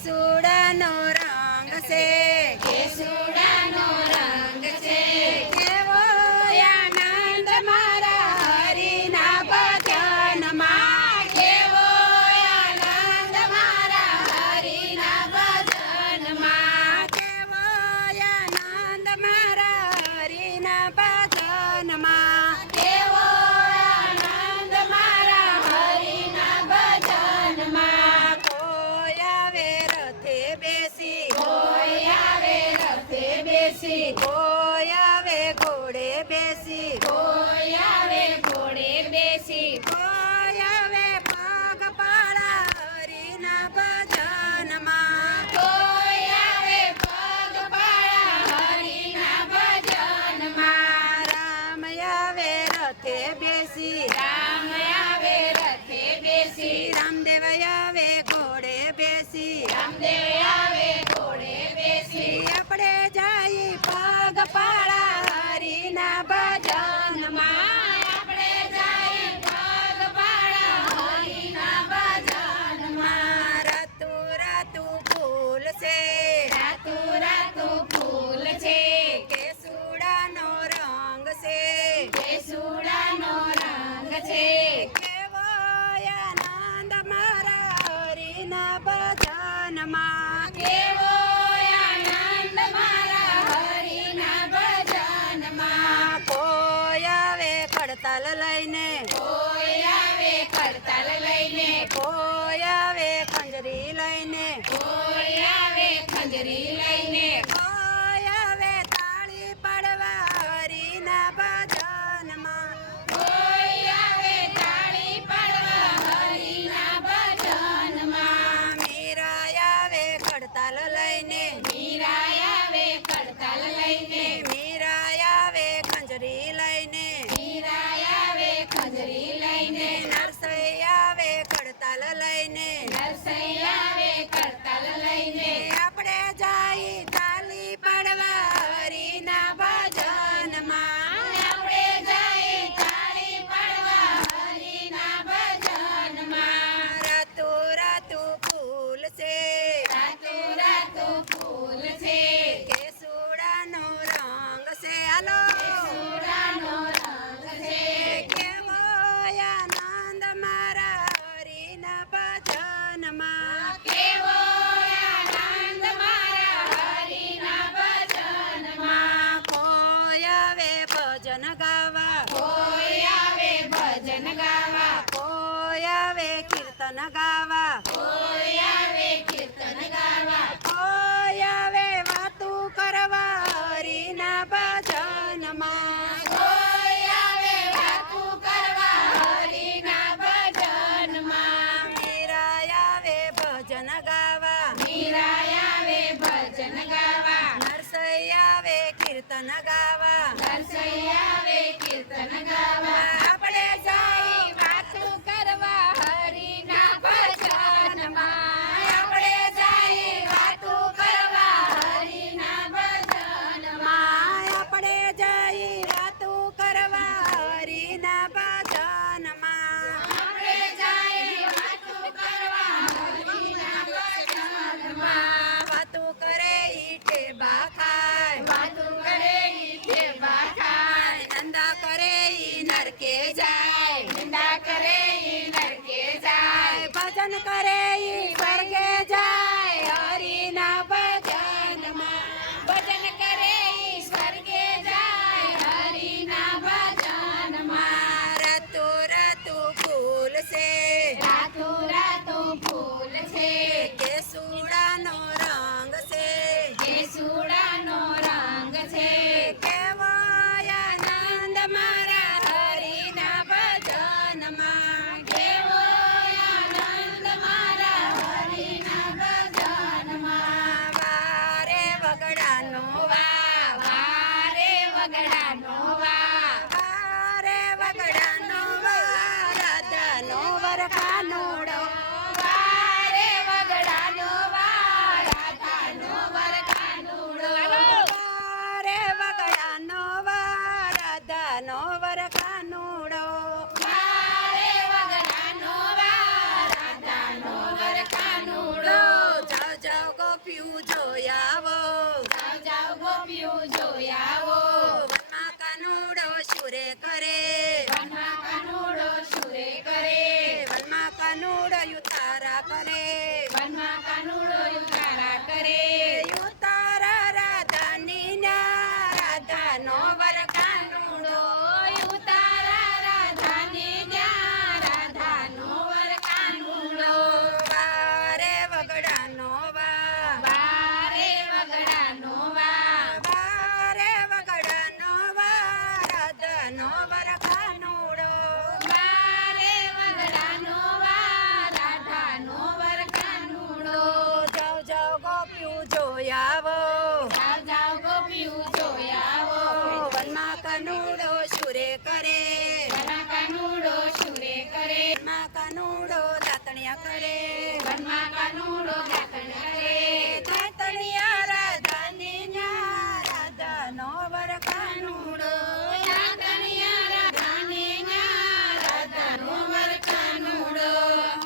કેસુડાનો રંગ છે કેસુડાનો રંગ છે કેવો આનંદ મારા હરિના ભજનમાં કેવો આનંદ મારા હરિના ભજનમાં કેવો આનંદ મારા હરિના ભજનમાં કેવો આનંદ મારા હરિના ભજનમાં કોઈ આવે રથે બેસી કોઈ આવે રથે બેસી કોઈ આવે ઘોડે બેસી કોઈ આવે ઘોડે બેસી કોઈ આવે પગપાળા હરિના ભજનમાં કોઈ આવે પગપાળા હરિના ભજનમાં રામ આવે રથે બેસી રામ આવે રથે બેસી રામદેવ આવે ઘોડે બેસી રામદેવ આવે ઘોડે બેસી આપણે જઈ પગપાળા હરિના ભજનમાં આપણે જઈ પગપાળા હરિના ભજનમાં રાતુ રાતુ ફૂલ છે રાતું રાતું ફૂલ છે કેસુડાનો રંગ છે કેસુડાનો રંગ છે કેવો આનંદ મારા હરિના ભજનમાં કેવો આનંદ મારા હરિના ભજનમાં કોઈ આવે ખડતાલ લઈને કોઈ આવે ખડતાલ લઈને કોઈ આવે ખંજરી લઈને કોઈ આવે ખંજરી લઈને કોઈ આવે તાળી પાડવા હરિના ભજનમાં કોઈ આવે તાળી પાડવા હરિના ભજનમાં મીરા આવે ખડતાલ લઈને મીરા આવે ખડતાલ લઈને મીરા આવે ખંજરી લઈને મીરા આવે ખંજરી લઈને નરસૈ આવે ખડતાલ લઈને નરસૈ આવે ખડતાલ લઈને આપણે જઈ તાલી પાડવા હરિના ભજનમાં આપણે જઈ તાળી પાડવા હરિના ભજનમાં રાતુ રાતુ ફૂલ છે રાતું રાતું ફૂલ છે કેસુડાનો રંગ છે હાલો કેસુડાનો રંગ છે કેવો આનંદ મારા હરિના ભજનમાં કેવો ગોપિયું જોઈ આવો જાઓ જાઓ ગોપીઓ જોઈ આવો વનમાં કાનુડો શુરે કરે વનમાં કાનુડો શુરે કરે વનમાં કાનુડો યુતારા કરે વનમાં કાનુડો ઉતારા કરે યુતારા રાધાની ના રાધાનો વર કાનુડો ઉતારા રાધાને જા રાધાનો વર કાનુડો વારે વગડાનો વા બારે વગડાનો વા વારે વગડાનો વા રાધાનો વર કાનુડો બારે વગડાનો વા રાધાનો વર કાનુડો જાઓ જાઓ ગોપિયું જોઈ આવો જાઓ જાઓ ગોપીઓ જોઈ આવો વનમાં કાનુડો શુરે કરે વનમાં કાનુડો શુરે કરે વનમાં કાનુડો દાતણિયા કરે વનમાં કાનુડો દાતણ કરે દાતણિયા રાધાની ન્યા રાધાનો વર કાનુડો દાતણિયા રાધાને ન્યા રાધાનો વર કાનુડો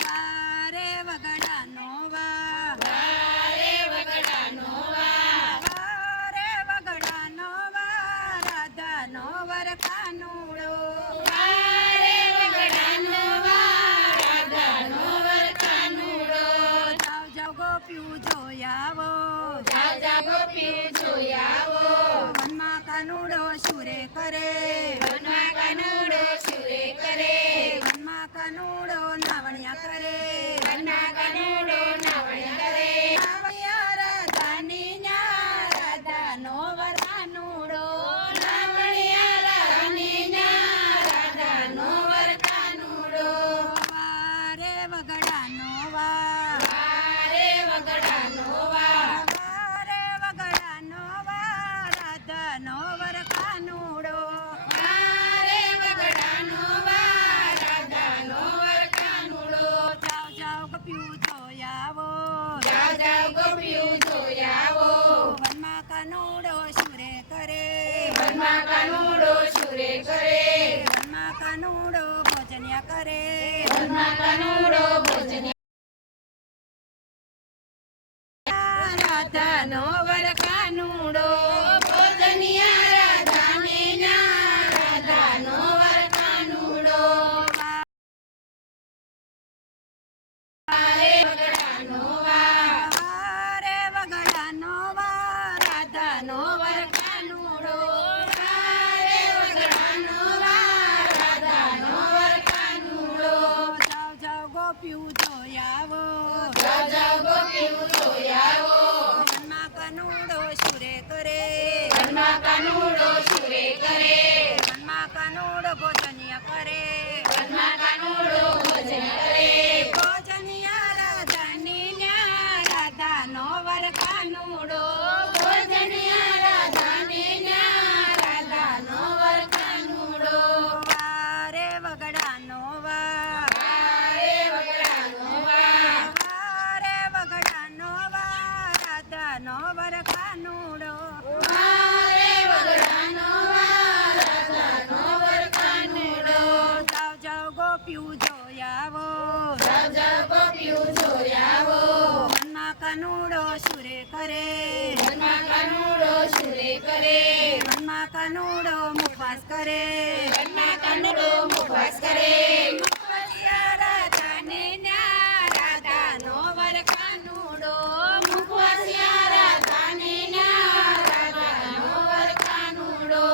વારે વગડાનો વા બારે વગડાનો વા વારે વગડાનો વા રાધાનો વર કાનુડો બારે વગડાનો વા રાધાનો વર કાનુડો જાઓ જાઓ ગોપિયું જોઈ આવો જાઓ જાઓ ગોપીઓ જોઈ આવો વનમાં કાનુડો શુરે કરે વનમાં કાનુડો શુરે કરે વનમાં કાનુડો નાવણિયા કરે વનમાં કાનુડો નાવણ કરે નાવણિયા રાધાની ન્યા રાધાનો વર કાનુડો નાવણિયા રાધાને ન્યા રાધાનો વર કાનુડો વારે વગડાનો વા બારે વગડાનો વા વારે વગડાનો વા રાધાનો વર કાનુડો બારે વગડાનો વા રાધાનો વર કાનુડો જાઓ જાઓ ગોપિયું જોઈ આવો જાઓ જાઓ ગોપીઓ જોઈ આવો વનમાં કાનુડો શુરે કરે વનમાં કાનુડો શુરે કરે વનમાં કાનુડો ભોજન્યા કરે વનમાં કાનુડો ભોજન રાધાનો વર કાનુડો ભોજનિયા રાધાને ન્યા રાધાનો વર કાનુડો બારે વગડાનો વા વારે વગડાનો વા રાધાનો વર કાનુડો બારે વગડાનો વા રાધાનો વર કાનુડો જાઓ જાઓ ગોપિયું જોઈ આવો જાઓ જાઓ ગોપીઓ જોઈ આવો વનમાં કાનુડો શુરે કરે વનમાં કાનુડો શુરે કરે વનમાં કાનુડો ભોજન્યા કરે વનમાં કાનુડો ભોજન કરે ભોજન્યા રાધાની ન્યા રાધાનો વર કાનુડો ભોજનિયા રાધાને ન્યા રાધાનો વર કાનુડો વારે વગડાનો વા બારે વગડાનો વા વારે વગડાનો વા રાધાનો વર કાનુડો બારે વગડાનો વા રાધાનો વર કાનુડો જાઓ જાઓ ગોપિયું જોઈ આવો જાઓ જાઓ ગોપીઓ જોઈ આવો વનમાં કાનુડો શુરે કરે વનમાં કાનુડો શુરે કરે વનમાં કાનુડો મુખવાસ કરે વનમાં કાનુડો મુખવાસ કરે મુખવાસિયા રાધાની ન્યા રાધાનો વર કાનુડો મુખવાસિયા રાધાને ન્યા રાધાનો વર કાનુડો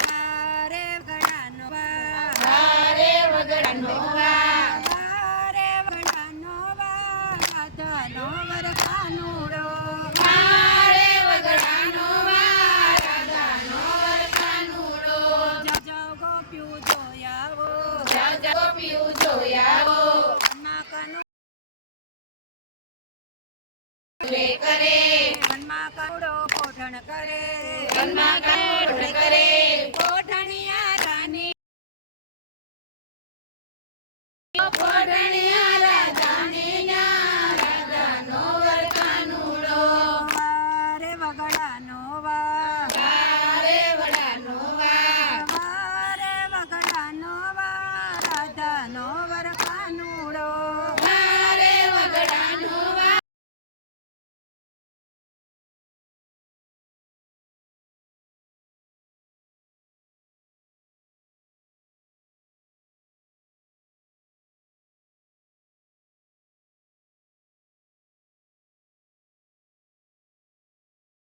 વારે વગડાનો વા બારે વગડાનો વા વારે વગડાનો વા રાધાનો વર કાનુડો બારે વગડાનો વા રાધાનો વર કાનુડો જાઓ જાઓ ગોપિયું જોઈ આવો જાઓ જાઓ ગોપીઓ જોઈ આવો વનમાં કાનુડો શુરે કરે વનમાં કાનુડો પોઢણ કરે વનમાં કાનુડો કરે